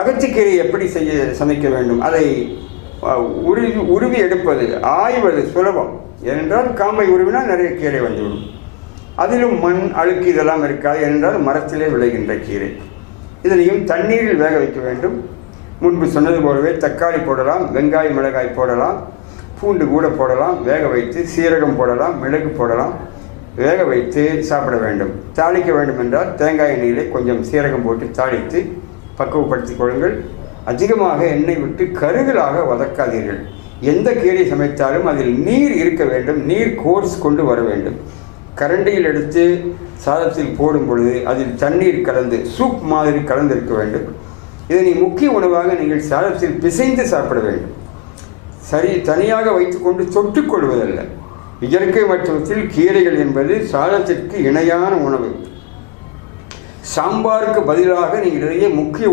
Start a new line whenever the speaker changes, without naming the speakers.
அகச்சிக்கீரை எப்படி செய்ய சமைக்க வேண்டும்? அதை உருவி உருவி எடுப்பது ஆய்வது சுலபம். ஏனென்றால் காம்பை உருவினால் நிறைய கீரை வந்துவிடும். அதிலும் மண் அழுக்கு இதெல்லாம் இருக்காது. ஏனென்றால் மரத்திலே விளைகின்ற கீரை. இதனையும் தண்ணீரில் வேக வைக்க வேண்டும். முன்பு சொன்னது போலவே தக்காளி போடலாம் வெங்காய மிளகாய் போடலாம் பூண்டு கூட போடலாம் வேக வைத்து சீரகம் போடலாம் மிளகு போடலாம். வேக வைத்து சாப்பிட வேண்டும். தாளிக்க வேண்டும் என்றால் தேங்காய் எண்ணெயிலே கொஞ்சம் சீரகம் போட்டு தாளித்து பக்குவப்படுத்திக் கொள்ளுங்கள். அதிகமாக எண்ணெய் விட்டு கருகலாக வதக்காதீர்கள். எந்த கீரை சமைத்தாலும் அதில் நீர் இருக்க வேண்டும். நீர் கோர்ஸ் கொண்டு வர வேண்டும். கரண்டியில் எடுத்து சாதத்தில் போடும் பொழுது அதில் தண்ணீர் கலந்து சூப் மாதிரி கலந்திருக்க வேண்டும். இதனை முக்கிய உணவாக நீங்கள் சாதத்தில் பிசைந்து சாப்பிட வேண்டும். சரி தனியாக வைத்துக்கொண்டு தொட்டுக் கொள்வதல்ல. இயற்கை மருத்துவத்தில் கீரைகள் என்பது சாதத்திற்கு இணையான உணவு. சாம்பாருக்கு பதிலாக நீங்கள் நிறைய முக்கிய